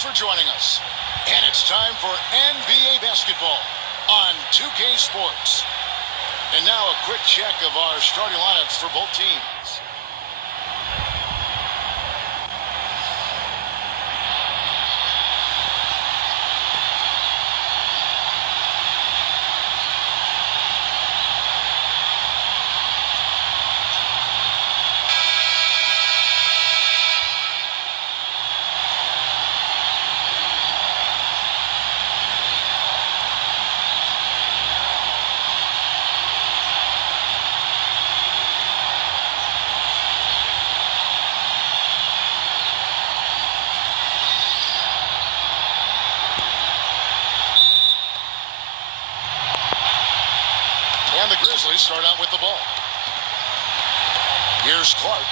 Thanks for joining us. And it's time for NBA basketball on 2K Sports. And now a quick check of our starting lineups for both teams. And the Grizzlies start out with the ball. Here's Clark.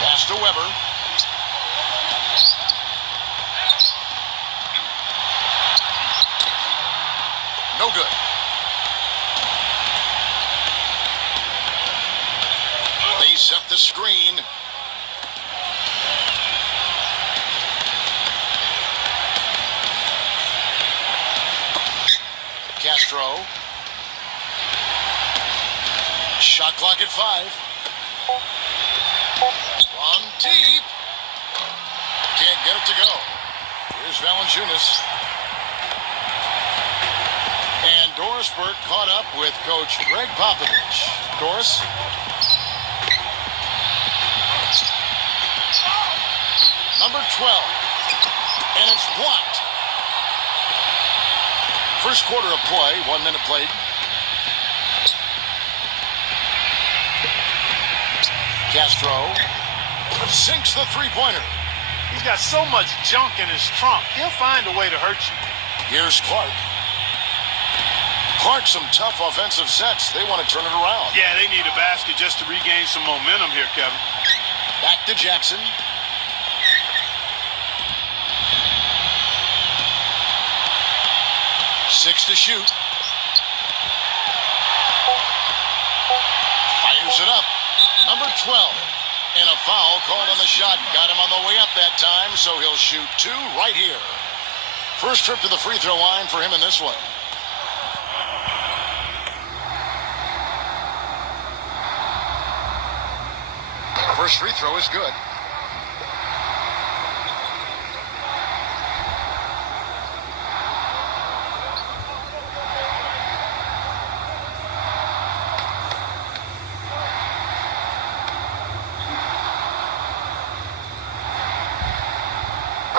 Pass to Weber. No good. They set the screen. Castro. Shot clock at 5. From deep. Can't get it to go. Here's Valanciunas. And Doris Burke caught up with Coach Greg Popovich. Doris. Number 12. And it's blocked. First quarter of play, 1 minute played. Castro sinks the three-pointer. He's got so much junk in his trunk. He'll find a way to hurt you. Here's Clark. Clark, some tough offensive sets. They want to turn it around. Yeah, they need a basket just to regain some momentum here, Kevin. Back to Jackson. Six to shoot. Fires it up. Number 12. And a foul called on the shot. Got him on the way up that time, so he'll shoot 2 right here. First trip to the free throw line for him in this one. First free throw is good.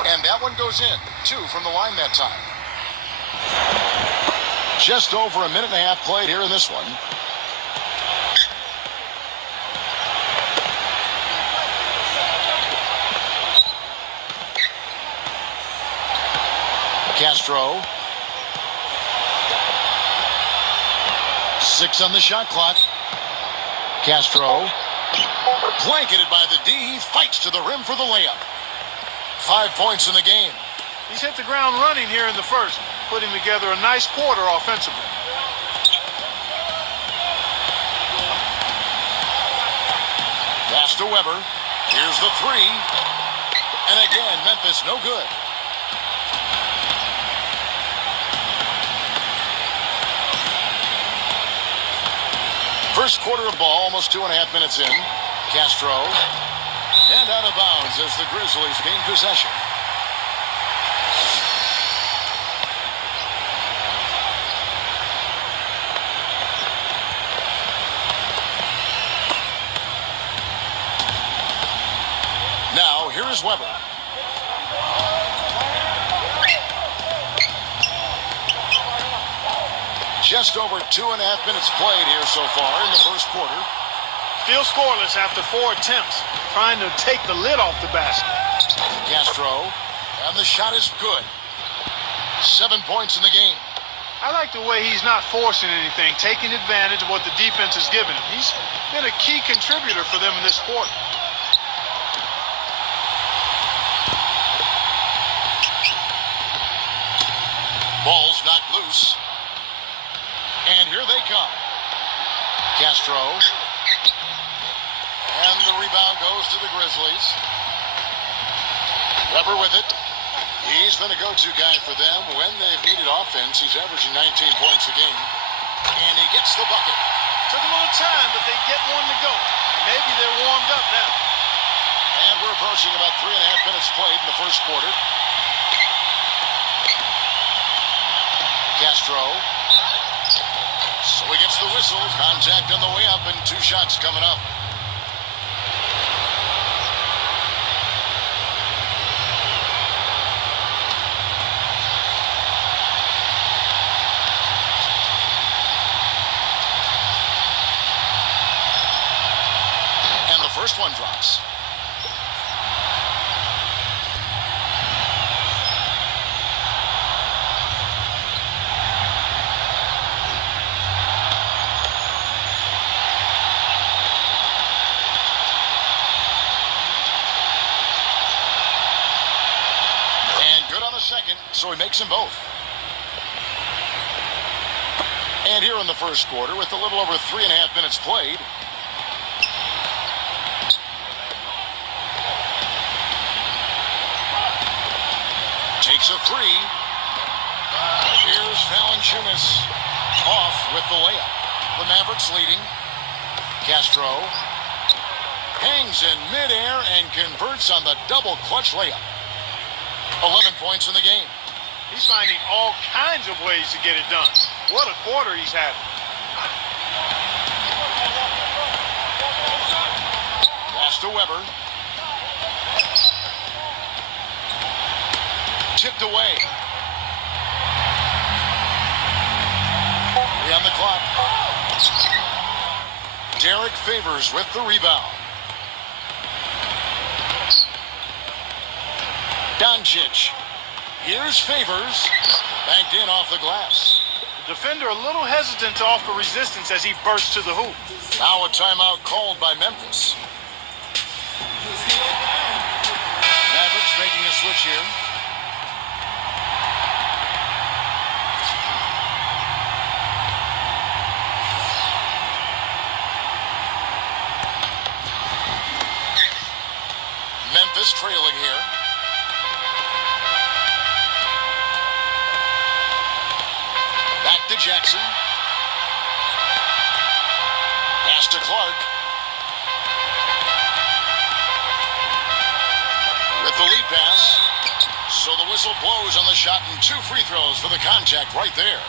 And that one goes in. 2 from the line that time. Just over a minute and a half played here in this one. Castro. 6 on the shot clock. Castro. Blanketed by the D. He fights to the rim for the layup. 5 points in the game. He's hit the ground running here in the first, putting together a nice quarter offensively. Pass to Weber. Here's the 3. And again, Memphis no good. First quarter of ball, almost 2.5 minutes in. Castro. And out of bounds as the Grizzlies gain possession. Now, here is Weber. Just over 2.5 minutes played here so far in the first quarter. Still scoreless after 4 attempts, trying to take the lid off the basket. Castro, and the shot is good. 7 points in the game. I like the way he's not forcing anything, taking advantage of what the defense has given him. He's been a key contributor for them in this quarter. Ball's knocked loose. And here they come. Castro. And the rebound goes to the Grizzlies. Weber with it. He's been a go-to guy for them when they've needed offense. He's averaging 19 points a game. And he gets the bucket. Took a little time, but they get one to go. Maybe they're warmed up now. And we're approaching about 3.5 minutes played in the first quarter. Castro. So he gets the whistle. Contact on the way up and 2 shots coming up. And the first one drops. Second, so he makes them both. And here in the first quarter, with a little over 3.5 minutes played, takes a 3. Here's Valanciunas off with the layup. The Mavericks leading. Castro hangs in midair and converts on the double clutch layup. 11 points in the game. He's finding all kinds of ways to get it done. What a quarter he's having. Pass to Weber. Tipped away. 3 on the clock. Derek Favors with the rebound. Doncic. Here's Favors. Banked in off the glass. The defender a little hesitant to offer resistance as he bursts to the hoop. Now a timeout called by Memphis. Mavericks making a switch here. Memphis trailing here. Back to Jackson. Pass to Clark. With the lead pass. So the whistle blows on the shot and 2 free throws for the contact right there.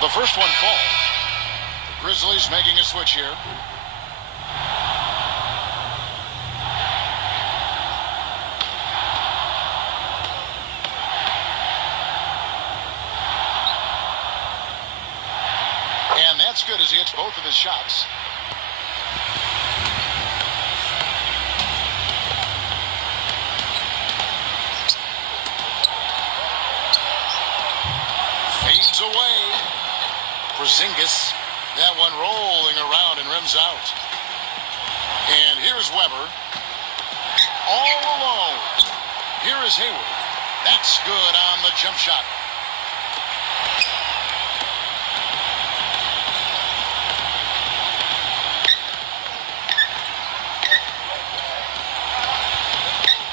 The first one falls. The Grizzlies making a switch here. And that's good as he hits both of his shots. Fades away. Porzingis, that one rolling around and rims out. And here's Weber. All alone. Here is Hayward. That's good on the jump shot.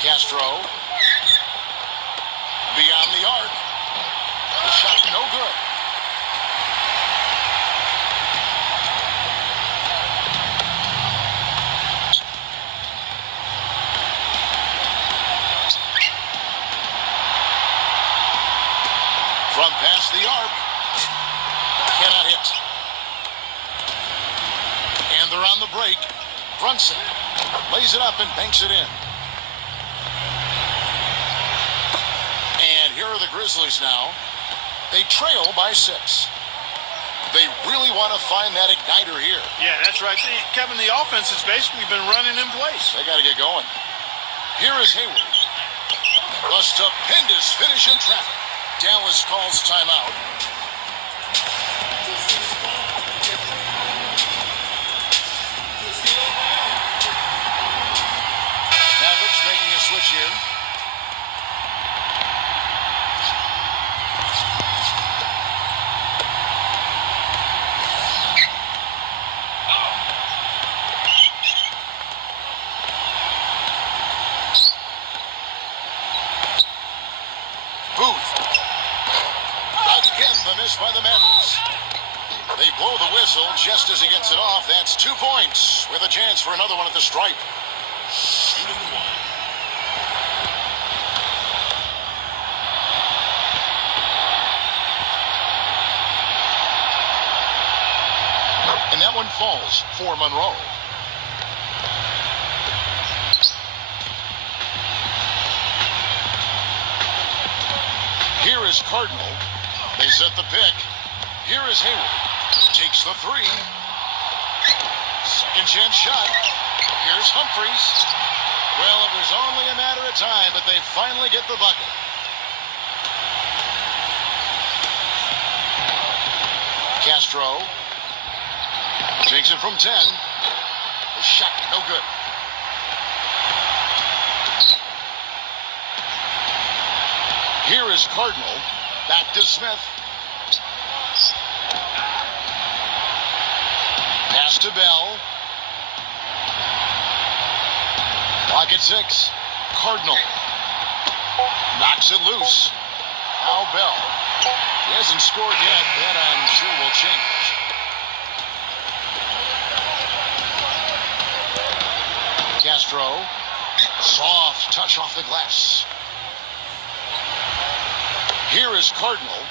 Castro. Beyond the arc. The shot no good. From past the arc. Cannot hit. And they're on the break. Brunson lays it up and banks it in. And here are the Grizzlies now. They trail by 6. They really want to find that igniter here. Yeah, that's right. Kevin, the offense has basically been running in place. They got to get going. Here is Hayward. The stupendous finish in traffic. Dallas calls timeout. Mavericks making a switch here. by the Mavericks. They blow the whistle just as he gets it off. That's 2 points with a chance for another one at the stripe. Shooting one. And that one falls for Monroe. Here is Cardinal. They set the pick. Here is Hayward. Takes the three. Second chance shot. Here's Humphries. Well, it was only a matter of time, but they finally get the bucket. Castro takes it from 10. The shot, no good. Here is Cardinal. Back to Smith. Pass to Bell. Clock at 6. Cardinal knocks it loose. Now Bell. He hasn't scored yet. That I'm sure will change. Castro. Soft touch off the glass. Here is Cardinal.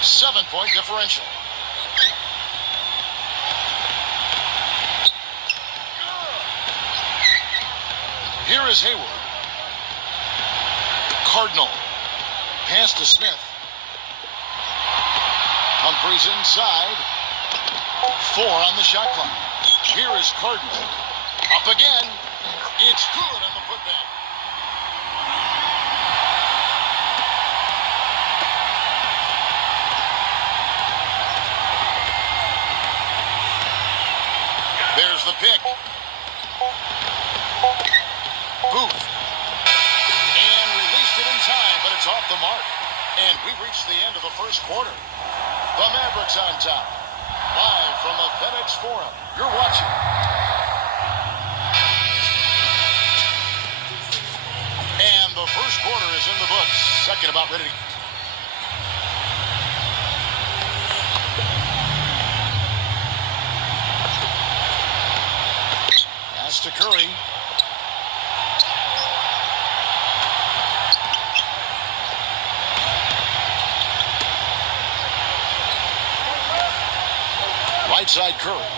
7-point differential. Here is Hayward. Cardinal. Pass to Smith. Humphries inside. 4 on the shot clock. Here is Cardinal. Up again. It's good on the putback. There's the pick. Booth. And released it in time, but it's off the mark. And we've reached the end of the first quarter. The Mavericks on top. Live from the FedEx Forum. You're watching. And the first quarter is in the books. Second about ready to... Pass to Curry. Right side Curry.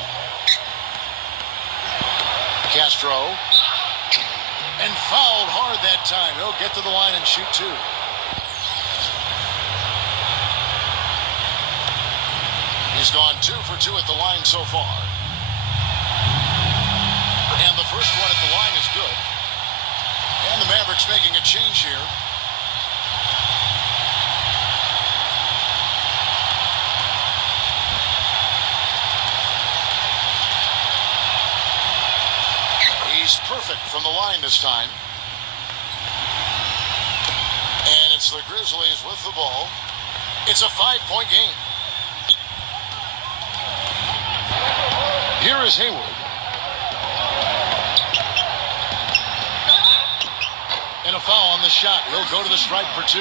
Castro. And fouled hard that time. He'll get to the line and shoot 2. He's gone 2 for 2 at the line so far. And the first one at the line is good. And the Mavericks making a change here. He's perfect from the line this time. And it's the Grizzlies with the ball. It's a 5-point game. Here is Hayward. And a foul on the shot. He'll go to the stripe for 2.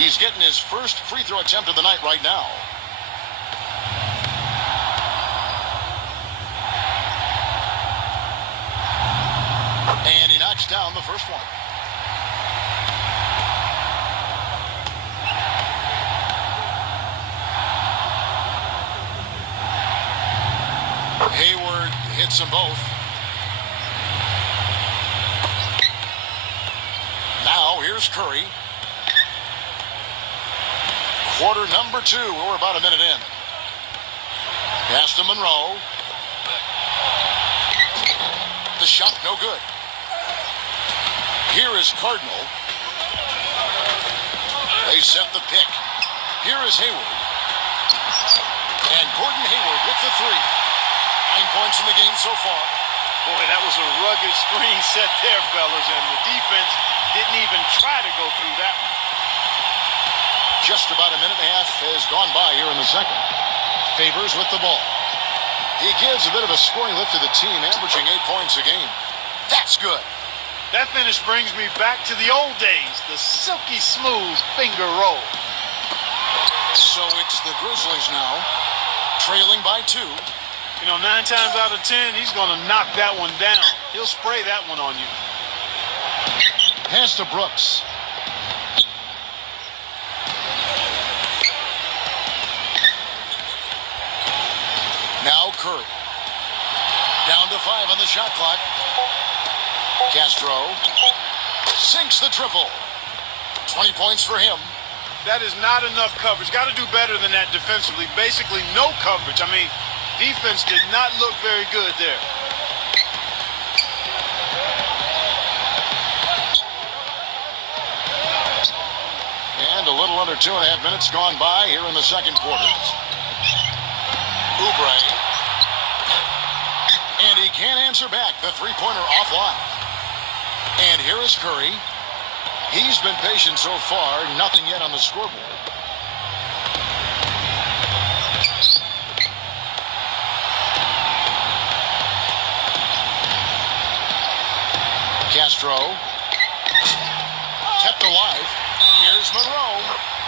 He's getting his first free throw attempt of the night right now. And he knocks down the first one. Hayward hits them both. Now here's Curry. Quarter number 2. We're about a minute in. Pass to Monroe. The shot no good. Here is Cardinal. They set the pick. Here is Hayward. And Gordon Hayward with the 3. 9 points in the game so far. Boy, that was a rugged screen set there, fellas, and the defense didn't even try to go through that one. Just about a minute and a half has gone by here in the second. Favors with the ball. He gives a bit of a scoring lift to the team, averaging 8 points a game. That's good. That finish brings me back to the old days, the silky smooth finger roll. So it's the Grizzlies now, trailing by 2. You know, 9 times out of 10, he's going to knock that one down. He'll spray that one on you. Pass to Brooks. Now Curry. Down to 5 on the shot clock. Castro sinks the triple. 20 points for him. That is not enough coverage. Got to do better than that defensively. Basically no coverage. I mean, defense did not look very good there. And a little under 2.5 minutes gone by here in the second quarter. Oubre. And he can't answer back. The three-pointer offline. And here is Curry. He's been patient so far. Nothing yet on the scoreboard. Castro. Kept alive. Here's Monroe.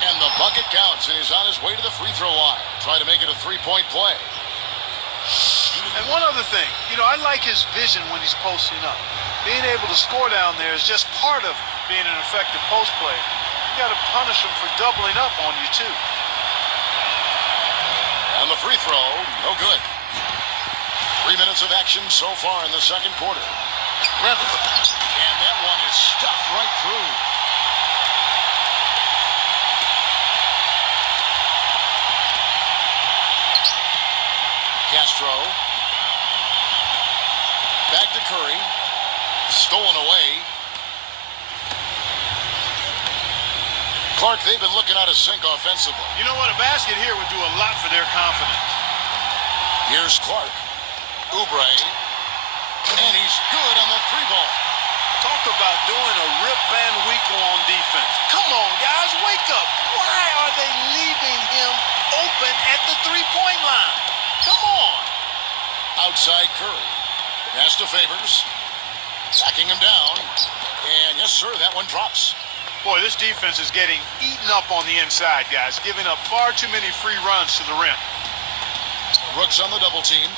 And the bucket counts. And he's on his way to the free throw line. Try to make it a three-point play. And one other thing. You know, I like his vision when he's posting up. Being able to score down there is just part of being an effective post player. You got to punish him for doubling up on you, too. And the free throw, no good. 3 minutes of action so far in the second quarter. Weber. And that one is stuffed right through. Castro. Back to Curry. Stolen away. Clark, they've been looking out of sync offensively. You know what? A basket here would do a lot for their confidence. Here's Clark. Oubre. And he's good on the three ball. Talk about doing a Rip Van Winkle on defense. Come on, guys, wake up. Why are they leaving him open at the three-point line? Come on. Outside Curry. Pass to Favors. Backing him down. And yes, sir, that one drops. Boy, this defense is getting eaten up on the inside, guys. Giving up far too many free runs to the rim. Brooks on the double team.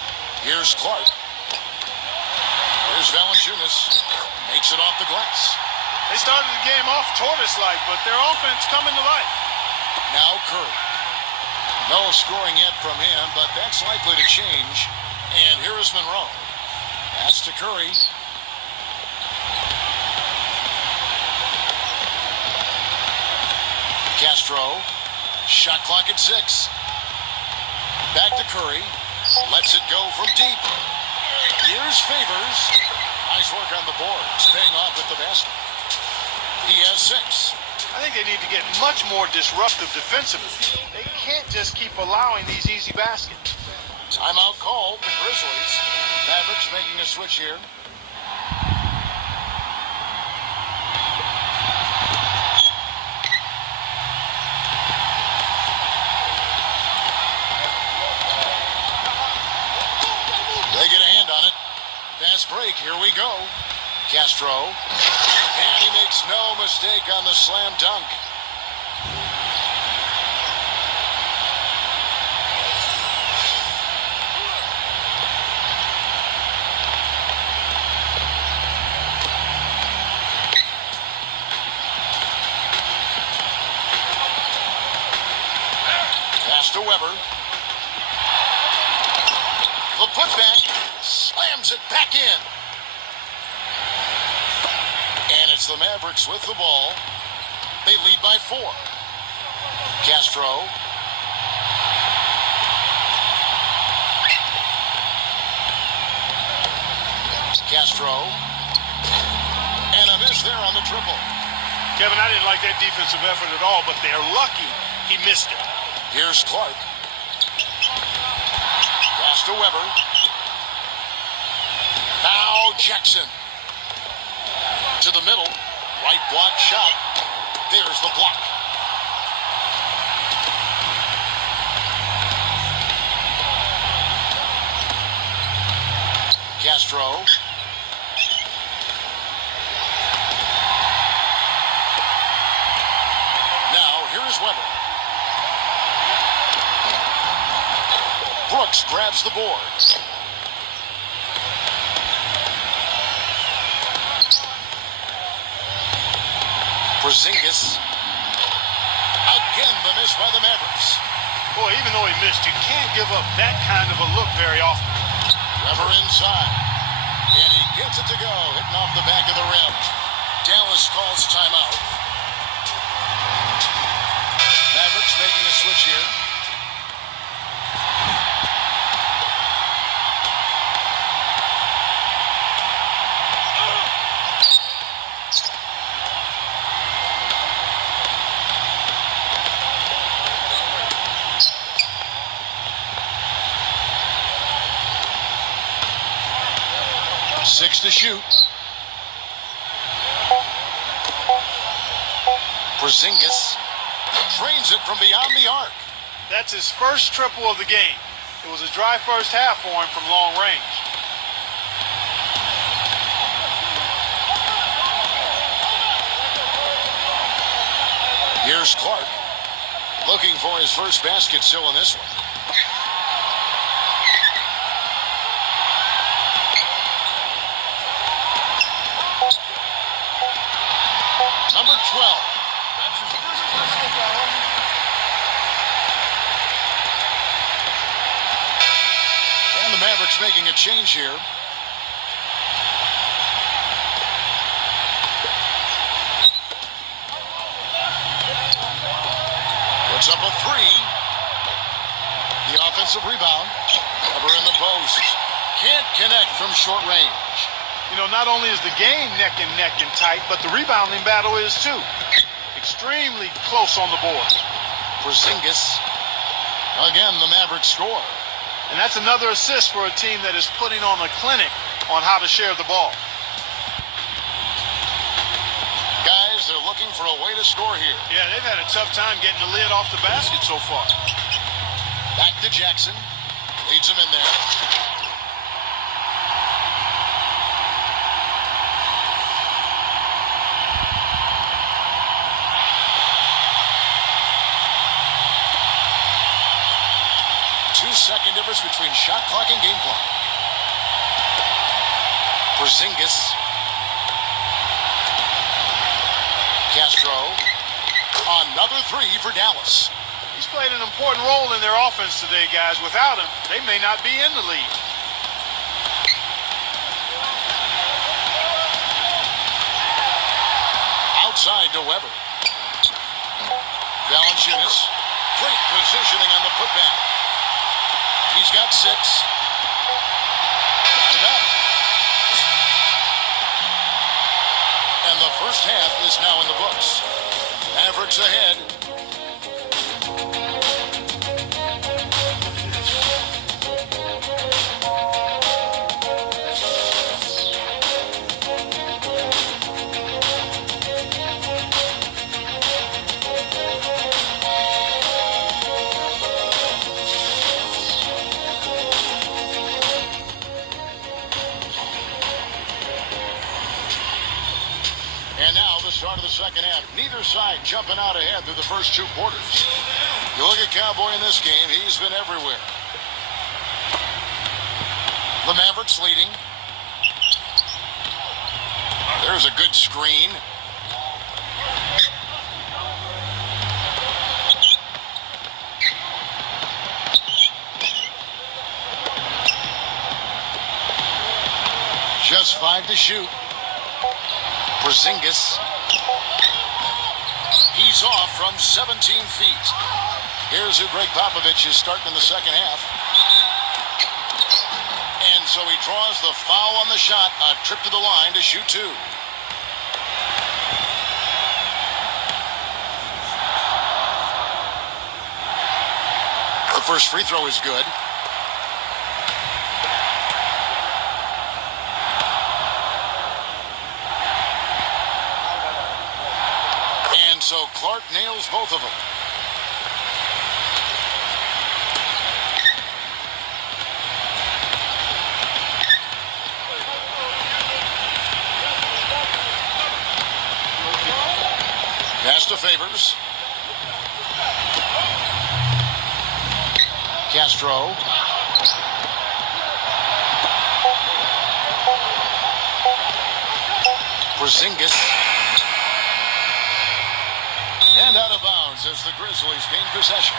Here's Clark. Here's Valanciunas. Makes it off the glass. They started the game off tortoise-like, but their offense coming to life. Now Curry. No scoring yet from him, but that's likely to change. And here is Monroe. That's to Curry. Castro. Shot clock at 6. Back to Curry. Lets it go from deep. Here's Favors. Nice work on the boards. Paying off with the basket. He has 6. I think they need to get much more disruptive defensively. They can't just keep allowing these easy baskets. Timeout called. The Grizzlies. Mavericks making a switch here. They get a hand on it. Fast break. Here we go. Castro. And he makes no mistake on the slam dunk. Pass to Weber. The putback. Slams it back in. And it's the Mavericks with the ball. They lead by 4. Castro. Castro. And a miss there on the triple. Kevin, I didn't like that defensive effort at all, but they're lucky he missed it. Here's Clark. Pass to Weber. Now Jackson. To the middle. Right block shot. There's the block. Castro. Brooks grabs the board. Porzingis. Again, the miss by the Mavericks. Boy, even though he missed, you can't give up that kind of a look very often. Weber inside. And he gets it to go, hitting off the back of the rim. Dallas calls timeout. Mavericks making a switch here. Six to shoot. Porzingis trains it from beyond the arc. That's his first triple of the game. It was a dry first half for him from long range. Here's Clark looking for his first basket still in this one. Number 12. And the Mavericks making a change here. Puts up a three. The offensive rebound. Weber in the post. Can't connect from short range. You know, not only is the game neck and tight, but the rebounding battle is too. Extremely close on the board. Porzingis. Again, the Mavericks score. And that's another assist for a team that is putting on a clinic on how to share the ball. Guys, they're looking for a way to score here. Yeah, they've had a tough time getting the lid off the basket so far. Back to Jackson. Leads him in there. Two-second difference between shot clock and game clock. Porzingis. Castro. Another three for Dallas. He's played an important role in their offense today, guys. Without him, they may not be in the lead. Outside to Weber. Valanciunas. Great positioning on the putback. He's got six. Got it up. And the first half is now in the books. Mavericks ahead. And now the start of the second half. Neither side jumping out ahead through the first two quarters. You look at Cowboy in this game, he's been everywhere. The Mavericks leading. There's a good screen. Just 5 to shoot. Porzingis. He's off from 17 feet. Here's who Greg Popovich is starting in the second half. And so he draws the foul on the shot. A trip to the line to shoot two. The first free throw is good. And so Clark nails both of them. Pass to Favors. Castro. Porzingis. And out of bounds as the Grizzlies gain possession.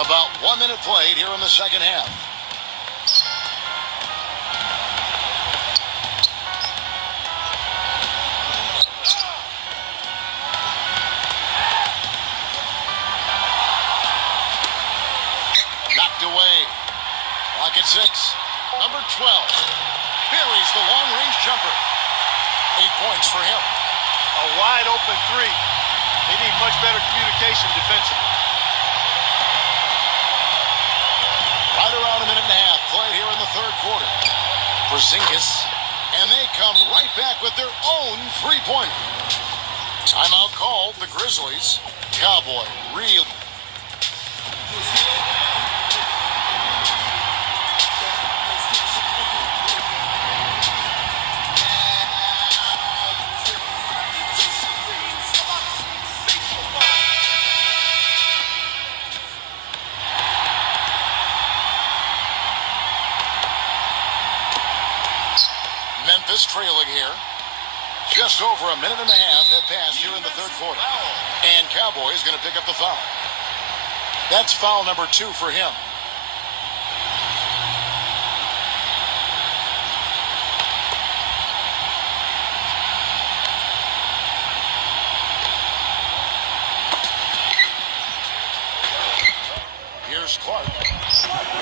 About 1 minute played here in the second half. Knocked away. Rocket 6. Number 12. Buries the long-range jumper. 8 points for him. A wide open three. They need much better communication defensively. Right around a minute and a half played here in the third quarter. Porzingis. And they come right back with their own three-pointer. Timeout called. The Grizzlies. Cowboy real. Memphis trailing here. Just over a minute and a half have passed here in the third quarter. And Cowboy is going to pick up the foul. That's foul number 2 for him. Here's Clark.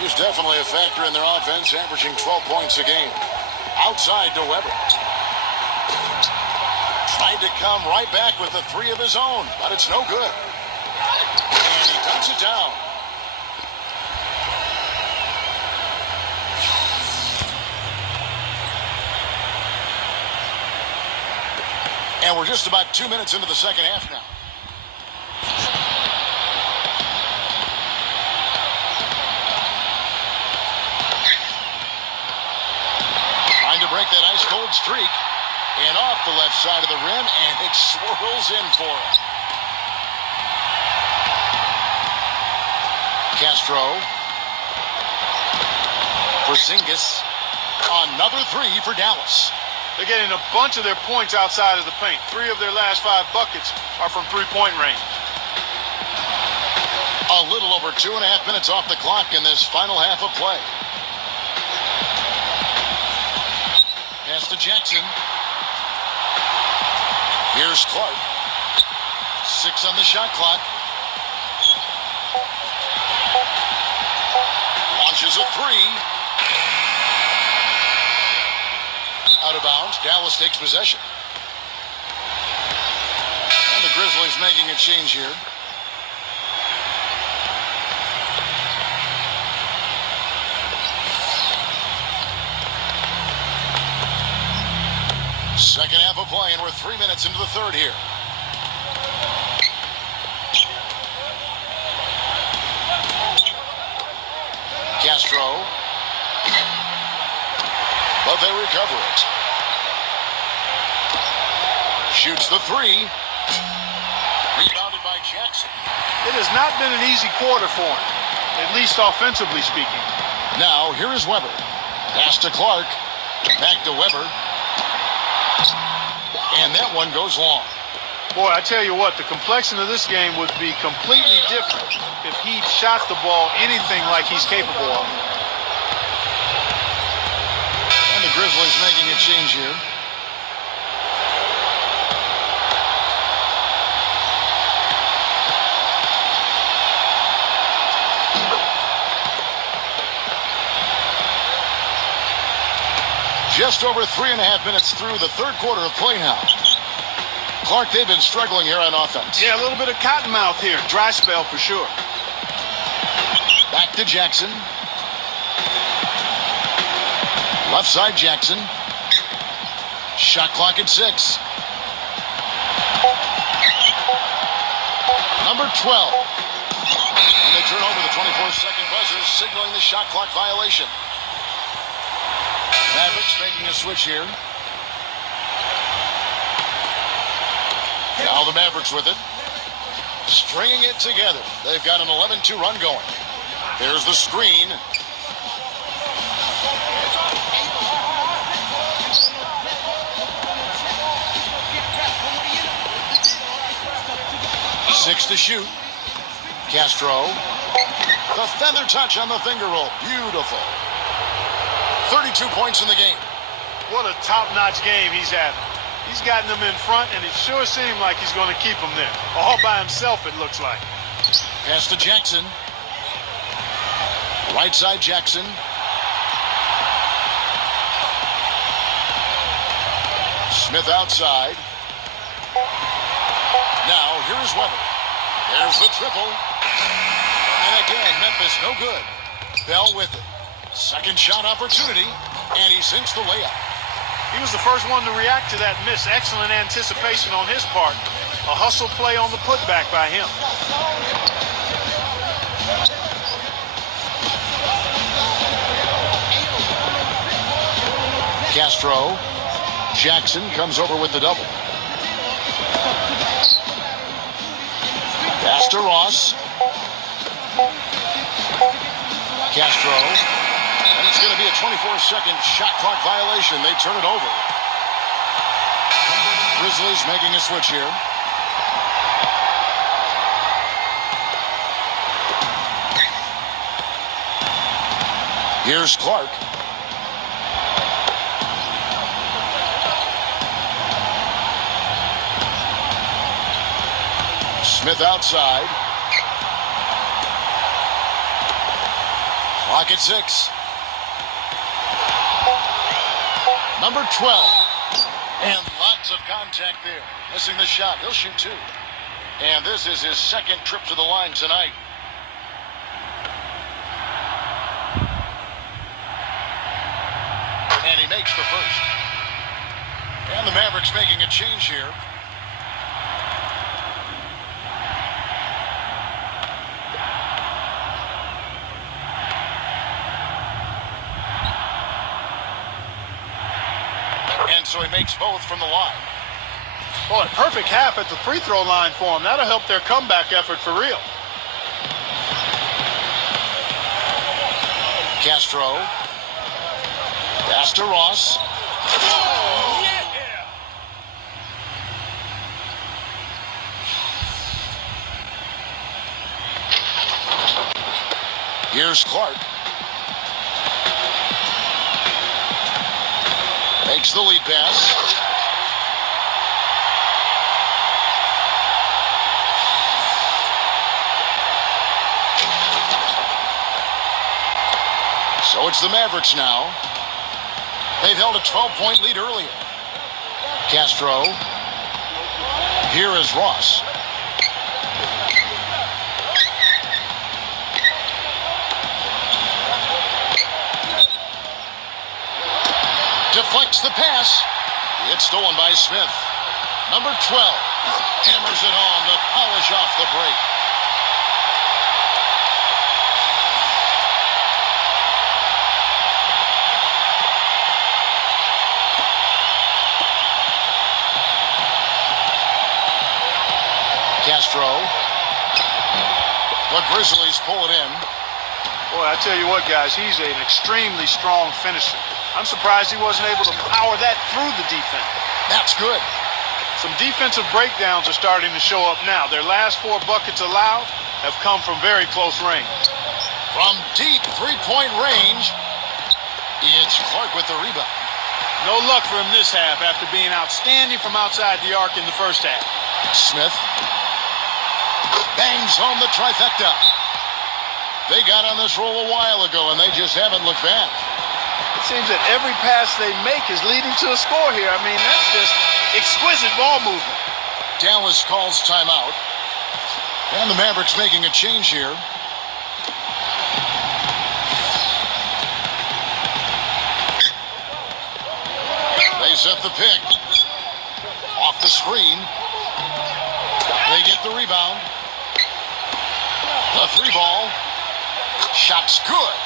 He's definitely a factor in their offense, averaging 12 points a game. Outside to Weber. Tried to come right back with a 3 of his own, but it's no good. And he dumps it down. And we're just about 2 minutes into the second half now. Break that ice-cold streak. And off the left side of the rim, and it swirls in for him. Castro. Porzingis. Another 3 for Dallas. They're getting a bunch of their points outside of the paint. 3 of their last 5 buckets are from three-point range. A little over 2.5 minutes off the clock in this final half of play. Pass to Jackson. Here's Clark. 6 on the shot clock. Launches a 3. Out of bounds. Dallas takes possession. And the Grizzlies making a change here. Second half of play, and we're 3 minutes into the third here. Castro. But they recover it. Shoots the 3. Rebounded by Jackson. It has not been an easy quarter for him, at least offensively speaking. Now, here is Weber. Pass to Clark. Back to Weber. And that one goes long. Boy, I tell you what, the complexion of this game would be completely different if he shot the ball anything like he's capable of. And the Grizzlies making a change here. Just over 3.5 minutes through the third quarter of play now. Clark, they've been struggling here on offense. Yeah, a little bit of cottonmouth here. Dry spell for sure. Back to Jackson. Left side Jackson. Shot clock at 6. Number 12. And they turn over the 24-second buzzer, signaling the shot clock violation. Mavericks making a switch here. Now the Mavericks with it. Stringing it together. They've got an 11-2 run going. There's the screen. 6 to shoot. Castro. The feather touch on the finger roll. Beautiful. 32 points in the game. What a top-notch game he's having. He's gotten them in front, and it sure seemed like he's going to keep them there. All by himself, it looks like. Pass to Jackson. Right side Jackson. Smith outside. Now, here's Weber. There's the triple. And again, Memphis no good. Bell with it. Second shot opportunity, and he sinks the layup. He was the first one to react to that miss. Excellent anticipation on his part. A hustle play on the putback by him. Castro. Jackson comes over with the double. Pass to Ross. Castro. And it's going to be a 24-second shot clock violation. They turn it over. Grizzlies making a switch here. Here's Clark. Smith outside. Clock at 6. Number 12. And lots of contact there. Missing the shot. He'll shoot 2. And this is his second trip to the line tonight. And he makes the first. And the Mavericks making a change here. And so he makes both from the line. Boy, a perfect half at the free throw line for him. That'll help their comeback effort for real. Castro. Pass to Ross. Oh, yeah. Here's Clark. Makes the lead pass. So it's the Mavericks now. They've held a 12-point lead earlier. Castro. Here is Ross. Deflects the pass. It's stolen by Smith. Number 12 hammers it home to polish off the break. Castro. The Grizzlies pull it in. Boy, I tell you what, guys, he's an extremely strong finisher. I'm surprised he wasn't able to power that through the defense. That's good. Some defensive breakdowns are starting to show up now. Their last 4 buckets allowed have come from very close range. From deep three-point range, it's Clark with the rebound. No luck for him this half after being outstanding from outside the arc in the first half. Smith bangs home the trifecta. They got on this roll a while ago, and they just haven't looked back. It seems that every pass they make is leading to a score here. I mean, that's just exquisite ball movement. Dallas calls timeout. And the Mavericks making a change here. They set the pick. Off the screen. They get the rebound. The 3-ball. Shot's good.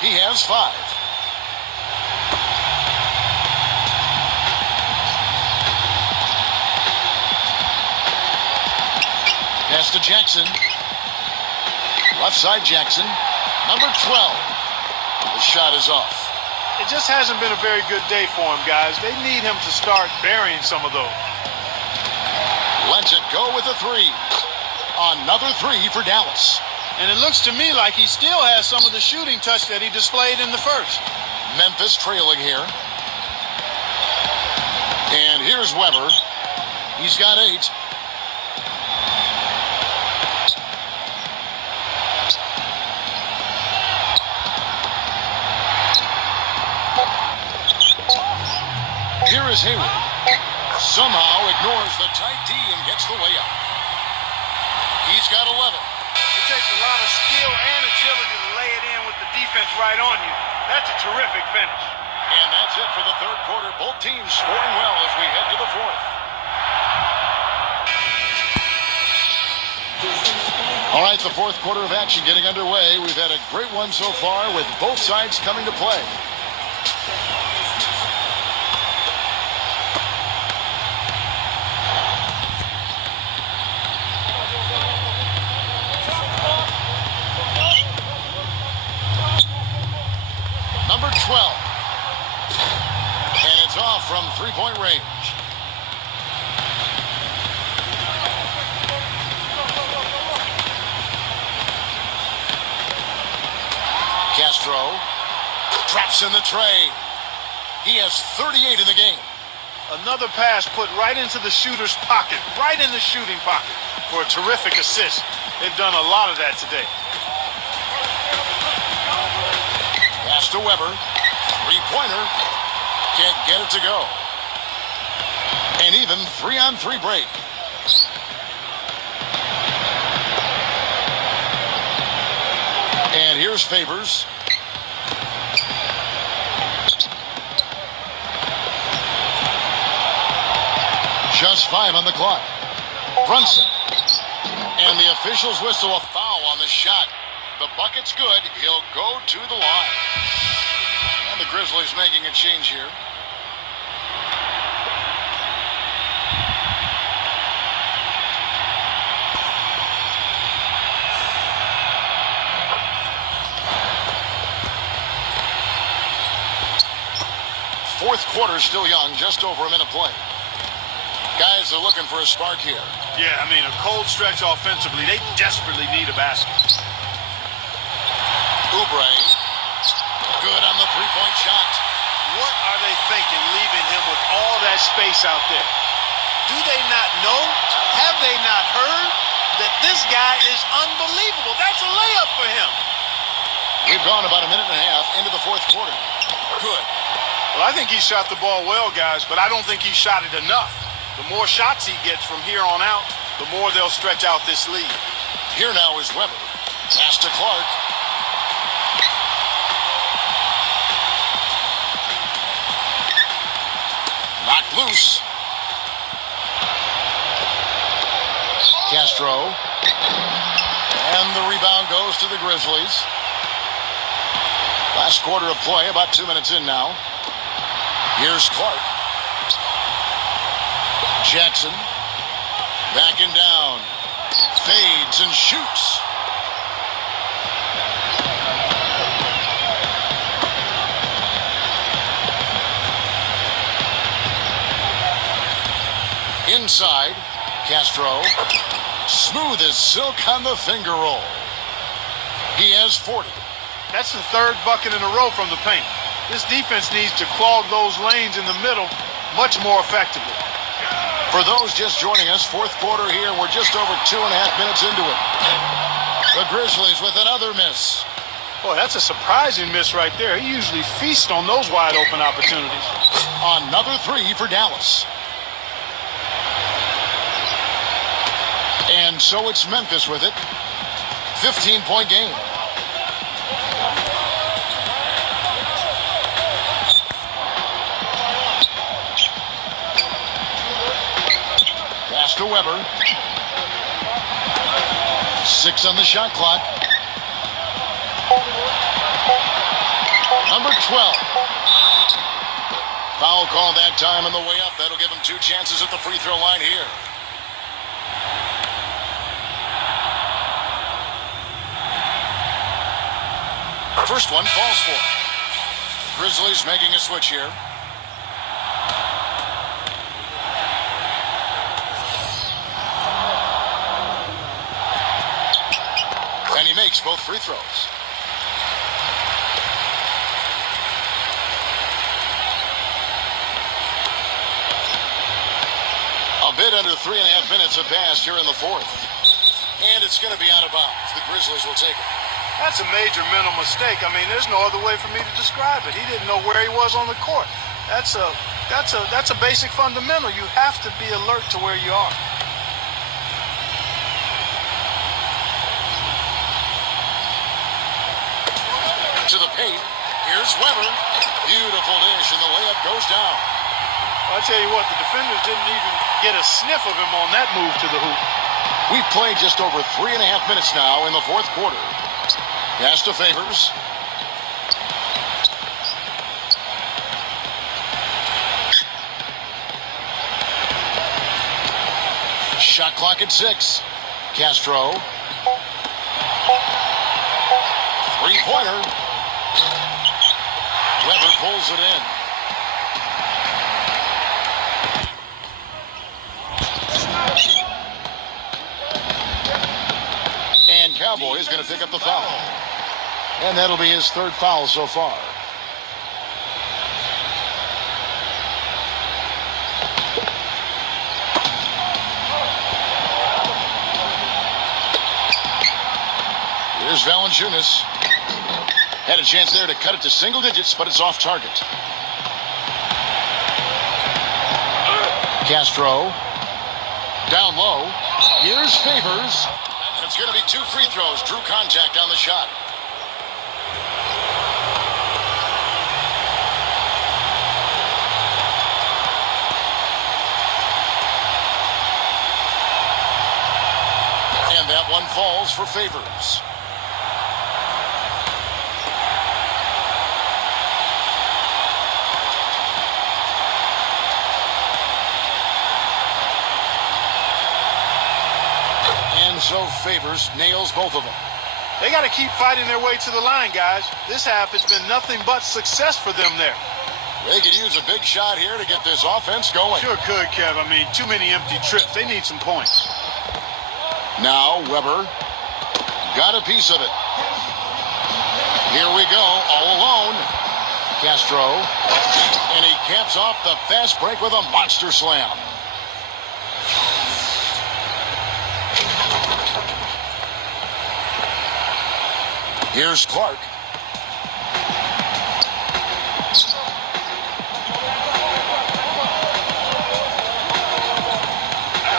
He has 5. Pass to Jackson. Left side Jackson. Number 12. The shot is off. It just hasn't been a very good day for him, guys. They need him to start burying some of those. Lets it go with a 3. Another three for Dallas. And it looks to me like he still has some of the shooting touch that he displayed in the first. Memphis trailing here. And here's Weber. He's got 8. Here is Hayward. Somehow ignores the tight D and gets the layup. He's got 11. It takes a lot of skill and agility to lay it in with the defense right on you. That's a terrific finish. And that's it for the third quarter. Both teams scoring well as we head to the fourth. All right, the fourth quarter of action getting underway. We've had a great one so far with both sides coming to play. Number 12. And it's off from three-point range. Castro drops in the tray. He has 38 in the game. Another pass put right into the shooter's pocket, right in the shooting pocket for a terrific assist. They've done a lot of that today. Pass to Weber. Three-pointer. Can't get it to go. An even 3-on-3 break. And here's Favors. Just 5 on the clock. Brunson. And the officials whistle a foul on the shot. The bucket's good. He'll go to the line. And the Grizzlies making a change here. Fourth quarter still young, just over a minute play. Guys are looking for a spark here. Yeah, I mean, a cold stretch offensively. They desperately need a basket. Oubre. Good on the three-point shot. What are they thinking, leaving him with all that space out there? Do they not know? Have they not heard that this guy is unbelievable? That's a layup for him. We've gone about a minute and a half into the fourth quarter. Good. Well, I think he shot the ball well, guys, but I don't think he shot it enough. The more shots he gets from here on out, the more they'll stretch out this lead. Here now is Weber. Pass to Clark. Knocked loose. Castro. And the rebound goes to the Grizzlies. Last quarter of play, about 2 minutes in now. Here's Clark. Jackson. Backing down. Fades and shoots. Inside. Castro. Smooth as silk on the finger roll. He has 40. That's the third bucket in a row from the paint. This defense needs to clog those lanes in the middle much more effectively. For those just joining us, fourth quarter here, we're just over 2.5 minutes into it. The Grizzlies with another miss. Boy, that's a surprising miss right there. He usually feasts on those wide open opportunities. Another three for Dallas. And so it's Memphis with it. 15-point game. Pass to Weber. 6 on the shot clock. Number 12. Foul call that time on the way up. That'll give him 2 chances at the free throw line here. First one falls for. Grizzlies making a switch here. makes both free throws. A bit under 3.5 minutes have passed here in the fourth. And it's going to be out of bounds. The Grizzlies will take it. That's a major mental mistake. I mean, there's no other way for me to describe it. He didn't know where he was on the court. That's a basic fundamental. You have to be alert to where you are. To the paint. Here's Weber. Beautiful dish, and the layup goes down. I'll tell you what, the defenders didn't even get a sniff of him on that move to the hoop. We've played just over 3.5 minutes now in the fourth quarter. Pass to Favors. Shot clock at 6. Castro. Three-pointer. Weber pulls it in. And Cowboy is going to pick up the foul. And that'll be his third foul so far. Here's Valanciunas. Had a chance there to cut it to single digits, but it's off target. Castro. Down low. Here's Favors. And it's going to be 2 free throws. Drew contact on the shot. And that one falls for Favors. So Favors nails both of them. They got to keep fighting their way to the line, guys. This half has been nothing but success for them there. They could use a big shot here to get this offense going. Sure could, Kev. I mean, too many empty trips. They need some points. Now Weber got a piece of it. Here we go, all alone. Castro, and he caps off the fast break with a monster slam. Here's Clark.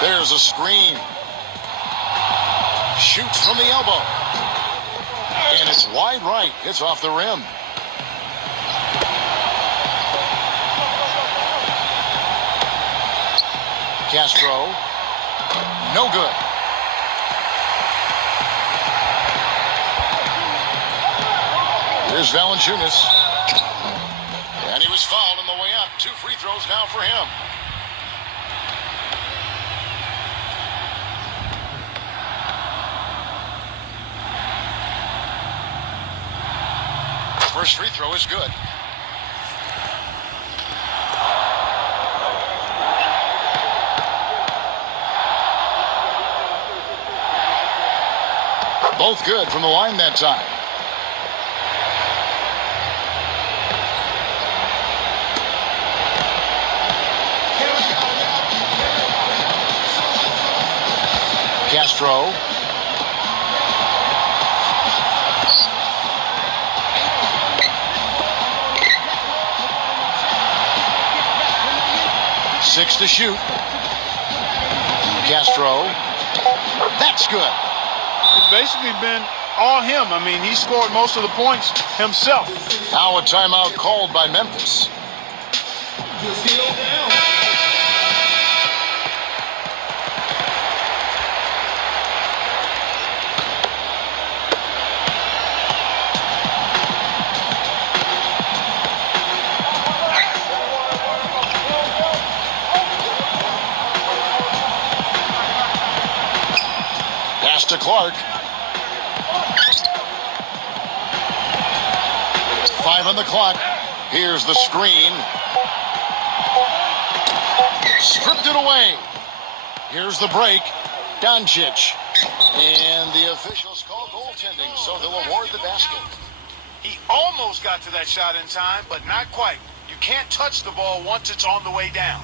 There's a screen. Shoots from the elbow. And it's wide right. It's off the rim. Castro. No good. Here's Valanciunas. And he was fouled on the way up. 2 free throws now for him. First free throw is good. Both good from the line that time. Castro. Six to shoot. Castro. That's good. It's basically been all him. I mean, he scored most of the points himself. Now a timeout called by Memphis. To Clark. 5 on the clock. Here's the screen. Stripped it away. Here's the break. Doncic. And the officials call goal goaltending, so they'll award the basket. He almost got to that shot in time, but not quite. You can't touch the ball once it's on the way down.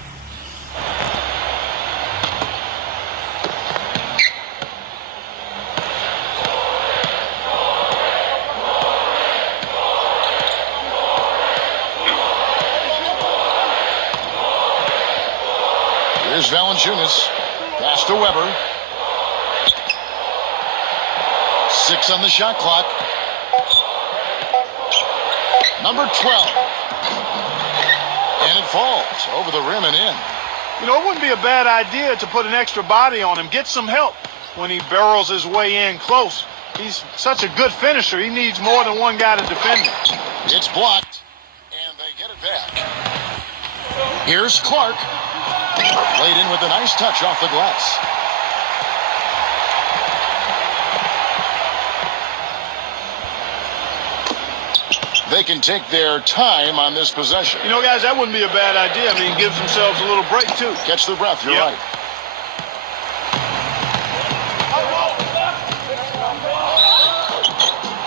Here's Valanciunas. Pass to Weber. 6 on the shot clock. Number 12. And it falls over the rim and in. You know, it wouldn't be a bad idea to put an extra body on him. Get some help when he barrels his way in close. He's such a good finisher. He needs more than one guy to defend him. It's blocked, and they get it back. Here's Clark. Laid in with a nice touch off the glass. They can take their time on this possession. You know, guys, that wouldn't be a bad idea. I mean, gives themselves a little break, too. Catch their breath, you're right.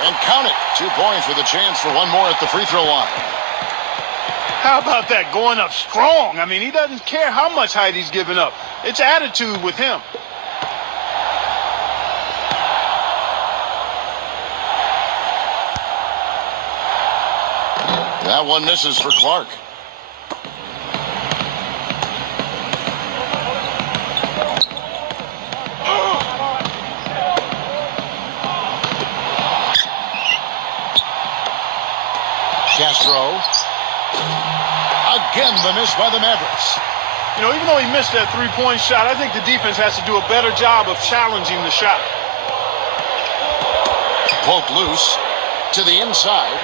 And count it. 2 points with a chance for one more at the free throw line. How about that, going up strong? I mean, he doesn't care how much height he's giving up. It's attitude with him. That one misses for Clark. Castro. Again, the miss by the Mavericks. You know, even though he missed that three-point shot, I think the defense has to do a better job of challenging the shot. Poked loose to the inside.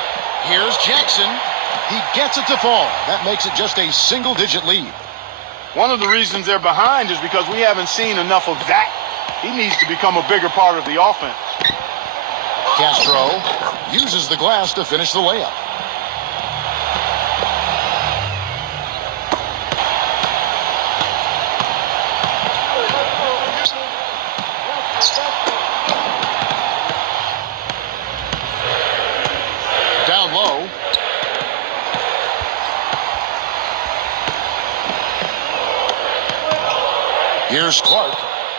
Here's Jackson. He gets it to fall. That makes it just a single-digit lead. One of the reasons they're behind is because we haven't seen enough of that. He needs to become a bigger part of the offense. Castro uses the glass to finish the layup. Down low. Here's Clark.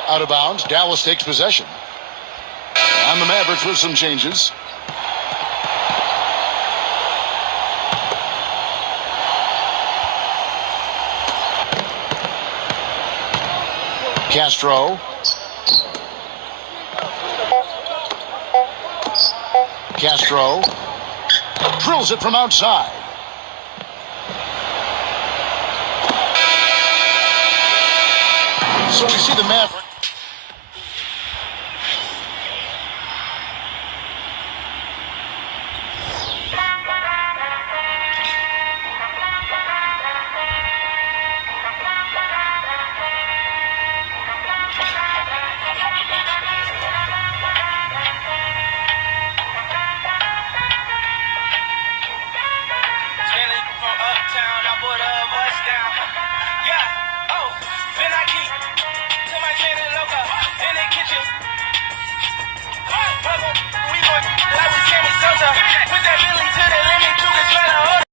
Out of bounds. Dallas takes possession. And the Mavericks with some changes. Castro. Castro drills it from outside. So we see the Mavericks. From uptown, I put a bus down. Yeah, oh, then I keep to my channel loca in the kitchen. We go like we Sammy Sosa. Put that Billy to the limit, you can smell the